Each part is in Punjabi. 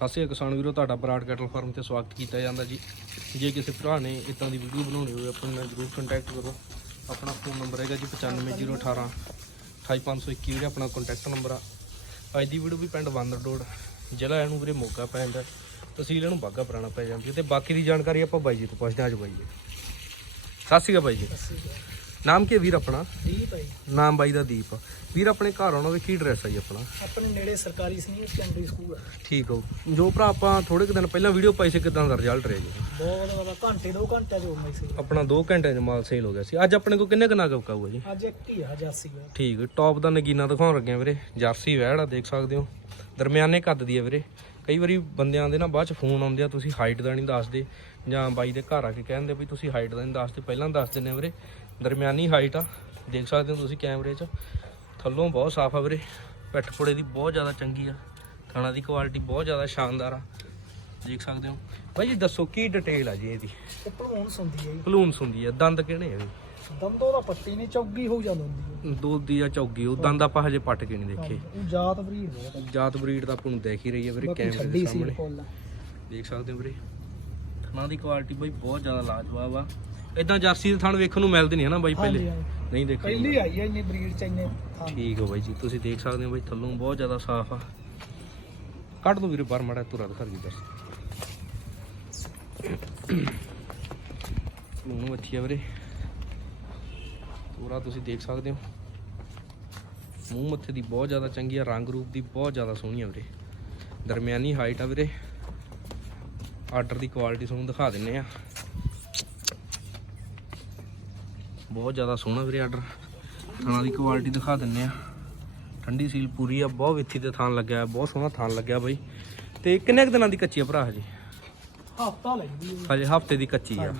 ਸਤਿ ਸ਼੍ਰੀ ਅਕਾਲ ਕਿਸਾਨ ਵੀਰੋ, ਤੁਹਾਡਾ ਬਰਾਡ ਕੈਟਲ ਫਾਰਮ ਤੇ ਸਵਾਗਤ ਕੀਤਾ ਜਾਂਦਾ ਜੀ। ਜੇ ਕਿਸੇ ਭਰਾ ਨੇ ਇਦਾਂ ਦੀ ਵੀਡੀਓ ਬਣਾਉਣੀ ਹੋਵੇ ਆਪਣੇ ਨਾਲ ਜਰੂਰ ਕੰਟੈਕਟ ਕਰੋ। ਆਪਣਾ ਫੋਨ ਨੰਬਰ ਹੈਗਾ ਜੀ 95018 28521 ਵੀਰੇ, ਆਪਣਾ ਕੰਟੈਕਟ ਨੰਬਰ ਆ। ਅੱਜ ਦੀ ਵੀਡੀਓ ਵੀ ਪਿੰਡ ਬਾਂਦਰ ਜ਼ਿਲ੍ਹਾ ਇਹਨੂੰ ਵੀਰੇ ਮੋਗਾ ਪੈ ਜਾਂਦਾ। ਤਹਿਸੀਲ ਇਹਨੂੰ ਬਾਗਾ ਪੁਰਾਣਾ ਪੈ ਜਾਂਦੀ ਹੈ। ਤੇ ਬਾਕੀ ਦੀ ਜਾਣਕਾਰੀ ਆਪਾਂ ਬਾਈ ਜੀ ਤੋਂ ਪੁੱਛਦੇ ਹਾਂ। ਅੱਜ ਬਾਈ ਜੀ। ਸਤਿ ਸ਼੍ਰੀ ਅਕਾਲ ਬਾਈ ਜੀ। ਨਾਮ ਕੀ ਹੈ ਵੀਰ ਆਪਣਾ? ਠੀਕ ਭਾਈ ਨਾਮ ਬਾਈ ਦਾ ਦੀਪ। ਆ। ਵੀਰ ਆਪਣੇ ਘਰ ਆਉਣਾ ਵੀ ਕੀ ਐਡਰੈਸ ਆ ਜੀ ਆਪਣਾ? ਆਪਣੇ ਨੇੜੇ ਸਰਕਾਰੀ ਸੀਨੀਅਰ ਸੈਕੰਡਰੀ ਸਕੂਲ ਹੈ ਠੀਕ ਹੋ ਜੋ। ਭਰਾ ਆਪਾਂ ਥੋੜੇ ਕੁ ਦਿਨ ਪਹਿਲਾਂ ਵੀਡੀਓ ਪਾਈ ਸੀ ਕਿਦਾਂ ਦਾ ਰਿਜ਼ਲਟ ਰਿਹਾ ਜੀ? ਬਹੁਤ ਜ਼ਿਆਦਾ ਘੰਟੇ ਦੋ ਘੰਟੇ ਜੋ ਮੈਂ ਸੀ। ਆਪਣਾ 2 ਘੰਟਿਆਂ 'ਚ ਮਾਲ ਸੇਲ ਹੋ ਗਿਆ ਸੀ। ਅੱਜ ਆਪਣੇ ਕੋਲ ਕਿੰਨੇ ਕੁ ਨਗ ਵਕਾਊਗਾ ਜੀ? ਅੱਜ ਇੱਕ ਹੀ ਹੈ ਜਾਸੀ ਹੈ ਠੀਕ ਟੌਪ ਦਾ ਨਗੀਨਾ ਦਿਖਾਉਣ ਲੱਗੇ ਆ ਵੀਰੇ। ਜਰਸੀ ਵੈੜ ਆ ਦੇਖ ਸਕਦੇ ਹੋ। ਦਰਮਿਆਨੇ ਕੱਦ ਦੀ ਆ ਵੀਰੇ। ਕਈ ਵਾਰੀ ਬੰਦਿਆਂ ਦੇ ਨਾ ਬਾਅਦ ਚ ਫੋਨ ਆਉਂਦੇ ਆ ਤੁਸੀਂ ਹਾਈਟ ਦਾ ਨਹੀਂ ਦੱਸਦੇ। ਜਾਂ ਬਾਈ ਦੇ ਘਰ ਆ ਕੇ ਕਹਿੰਦੇ ਵੀ ਤੁਸੀਂ ਹਾਈਟ ਦਾ ਨਹੀਂ ਦੱਸਦੇ। ਪਹਿਲਾਂ ਦੱਸ ਦਿੰਦੇ ਆ ਵੀਰੇ। ਦਰਮਿਆਨੀ ਹਾਈਟ ਆ। ਦੇਖ ਸਕਦੇ ਹੋ ਤੁਸੀਂ ਕੈਮਰੇ 'ਚ। ਥੱਲੋਂ ਬਹੁਤ ਸਾਫ਼ ਆ ਵੀਰੇ। ਪਿੱਠ ਪੁੜੇ ਦੀ ਬਹੁਤ ਜ਼ਿਆਦਾ ਚੰਗੀ ਆ। ਖਾਣਾ ਦੀ ਕੁਆਲਿਟੀ ਬਹੁਤ ਜ਼ਿਆਦਾ ਸ਼ਾਨਦਾਰ ਆ। ਦੇਖ ਸਕਦੇ ਹੋ। ਬਾਈ ਜੀ ਦੱਸੋ ਕੀ ਡਿਟੇਲ ਆ ਜੀ ਇਹਦੀ? ਹੈ। ਭਲੂਨਸ ਹੁੰਦੀ ਆ ਦੰਦ ਕਿਹੜੇ ਆ ਵੀ ਦੰਦੋਂ ਦਾ ਪੱਟੀ ਨਹੀਂ ਚੌਗੀ ਹੋ ਜਾਂਦੀ ਹੁੰਦੀ ਦੁੱਧ ਦੀ ਆ ਚੌਗੀ ਉਹ ਦੰਦ ਆਪਾਂ ਹਜੇ ਪੱਟ ਕੇ ਨਹੀਂ ਦੇਖੇ। ਜਾਤ ਬਰੀਡ ਹੈ ਜਾਤ ਬਰੀਡ ਤਾਂ ਆਪਾਂ ਨੂੰ ਦੇਖ ਹੀ ਰਹੀ ਹੈ ਵੀਰੇ ਕੈਮਰੇ ਦੇ ਸਾਹਮਣੇ। ਦੇਖ ਸਕਦੇ ਹੋ ਵੀਰੇ। ਥਣਾ ਦੀ ਕੁਆਲਿਟੀ ਬਈ ਬਹੁਤ ਜ਼ਿਆਦਾ ਲਾਜਵਾਬ ਆ। ਇਦਾਂ ਜਰਸੀ ਦੇ ਥਣ ਵੇਖਣ ਨੂੰ ਮਿਲਦੇ ਨਹੀਂ ਹਨਾ ਬਾਈ ਪਹਿਲੇ। ਹਾਂਜੀ। ਨਹੀਂ ਦੇਖੇ ਪਹਿਲੀ ਆਈ ਹੈ ਇੰਨੀ ਬਰੀਡ ਚ ਇੰਨੇ ਥਾਂ। ਠੀਕ ਹੋ ਬਾਈ ਜੀ ਤੁਸੀਂ ਦੇਖ ਸਕਦੇ ਹੋ ਬਾਈ ਥੱਲੋਂ ਬਹੁਤ ਜ਼ਿਆਦਾ ਸਾਫ਼ ਆ। ਕੱਢ ਦੋ ਵੀਰੇ ਬਾਹਰ ਮਾੜਾ ਤੁਰਾ ਦਿਖਾ ਜੀ ਬਸ ਮੂੰਹ ਮੱਥੀ ਆ ਵੀਰੇ। ਪੂਰਾ ਤੁਸੀਂ ਦੇਖ ਸਕਦੇ ਹੋ। ਮੂੰਹ ਮੱਥੇ ਦੀ ਬਹੁਤ ਜ਼ਿਆਦਾ ਚੰਗੀ ਆ ਰੰਗ ਰੂਪ ਦੀ ਬਹੁਤ ਜ਼ਿਆਦਾ ਸੋਹਣੀ ਆ ਵੀਰੇ। ਦਰਮਿਆਨੀ ਹਾਈਟ ਆ ਵੀਰੇ। ਆਰਡਰ ਦੀ ਕੁਆਲਿਟੀ ਤੁਹਾਨੂੰ ਦਿਖਾ ਦਿੰਨੇ ਆ। ਬਹੁਤ ਜ਼ਿਆਦਾ ਸੋਹਣਾ ਵੀਰੇ ਆਰਡਰ ਥਾਣਾ ਦੀ ਕੁਆਲਿਟੀ ਦਿਖਾ ਦਿੰਨੇ ਆ। ਠੰਡੀ ਸੀਲ ਪੂਰੀ ਆ ਬਹੁਤ ਵਿੱਥੀ ਤੇ ਥਾਨ ਲੱਗਿਆ ਬਹੁਤ ਸੋਹਣਾ ਥਾਨ ਲੱਗਿਆ ਬਾਈ। ਤੇ ਕਿੰਨੇ ਕੁ ਦਿਨਾਂ ਦੀ ਕੱਚੀ ਆ ਭਰਾ ਹਜੇ? ਹਫਤਾ ਲੱਗਦੀ ਹਜੇ ਹਫ਼ਤੇ ਦੀ ਕੱਚੀ ਆ।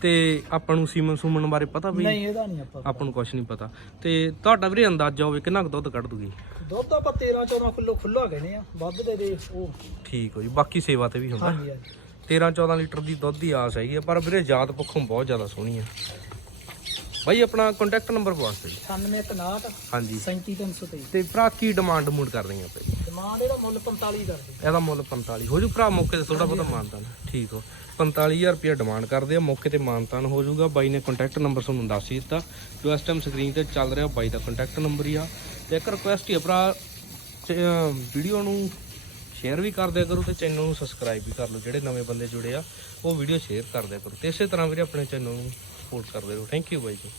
ਤੇ ਆਪਾਂ ਨੂੰ ਸੀਮਨ ਸੂਮਨ ਬਾਰੇ ਪਤਾ ਬਈ? ਨਹੀਂ ਇਹਦਾ ਨਹੀਂ ਆਪਾਂ ਆਪਾਂ ਨੂੰ ਕੁਝ ਨਹੀਂ ਪਤਾ। ਤੇ ਤੁਹਾਡਾ ਵੀਰੇ ਅੰਦਾਜ਼ਾ ਹੋਵੇ ਕਿੰਨਾ ਕੁ ਦੁੱਧ ਕੱਢ ਦੂਗੀ? ਦੁੱਧ ਆਪਾਂ 13 14 ਕਿਲੋ ਖੁੱਲਾ ਕਹਿੰਦੇ ਆ। ਵੱਧ ਦੇ ਦੇ ਉਹ। ਠੀਕ ਹੋ ਜੀ ਬਾਕੀ ਸੇਵਾ ਤੇ ਵੀ ਹੁੰਦਾ। ਹਾਂਜੀ ਹਾਂਜੀ। 13 14 ਲੀਟਰ ਦੀ ਦੁੱਧ ਦੀ ਆਸ ਹੈਗੀ ਆ ਪਰ ਵੀਰੇ ਜਾਤ ਪੱਖੋਂ ਬਹੁਤ ਜ਼ਿਆਦਾ ਸੋਹਣੀ ਆ। ਬਾਈ ਆਪਣਾ ਕੰਟੈਕਟ ਨੰਬਰ ਪਵਾਸ ਦਿਓ। ਜੀ 9159 ਹਾਂਜੀ। 37323 ਤੇ ਭਰਾ ਕੀ ਡਿਮਾਂਡ ਡਮੂਡ ਕਰ ਰਹੀਆਂ ਆਪਾਂ ਡਿਮਾਂਡ ਇਹਦਾ ਮੁੱਲ 45 ਕਰਦੇ ਇਹਦਾ ਮੁੱਲ 45 ਹੋ ਜੂ ਭਰਾ ਮੌਕੇ ਤੇ ਥੋੜਾ ਬਹੁਤਾ ਮਾਨਤਾਨ। ਠੀਕ ਹੋ। 45000 ਰੁਪਏ ਡਿਮਾਂਡ ਕਰਦੇ ਆ ਮੌਕੇ ਤੇ ਮਾਨਤਾਨ ਹੋ ਜਾਊਗਾ ਬਾਈ ਨੇ ਕੰਟੈਕਟ ਨੰਬਰ ਤੁਹਾਨੂੰ ਦੱਸ ਹੀ ਦਿੱਤਾ। ਜੋ ਇਸ ਟਾਈਮ ਸਕਰੀਨ ਤੇ ਚੱਲ ਰਿਹਾ ਬਾਈ ਦਾ ਕੰਟੈਕਟ ਨੰਬਰ ਹੀ ਆ। ਤੇ ਇੱਕ ਰਿਕੁਐਸਟ ਹੀ ਆ ਭਰਾ ਵੀਡੀਓ ਨੂੰ ਸ਼ੇਅਰ ਵੀ ਕਰ ਦਿਆ ਕਰੋ ਤੇ ਚੈਨਲ ਨੂੰ ਸਬਸਕ੍ਰਾਈਬ ਵੀ ਕਰ ਲਓ। ਜਿਹੜੇ ਨਵੇਂ ਬੰਦੇ ਜੁੜੇ ਆ ਉਹ ਵੀਡੀਓ ਸ਼ੇਅਰ ਕਰ ਦਿਆ ਕਰੋ। ਤੇ ਇਸੇ ਤਰ੍ਹਾਂ ਵੀਰੇ ਆਪਣੇ ਚੈਨਲ ਨੂੰ ਸਪੋਰਟ ਕਰਦੇ ਰਹੋ ਥੈਂਕ ਯੂ ਬਾਈ ਜੀ।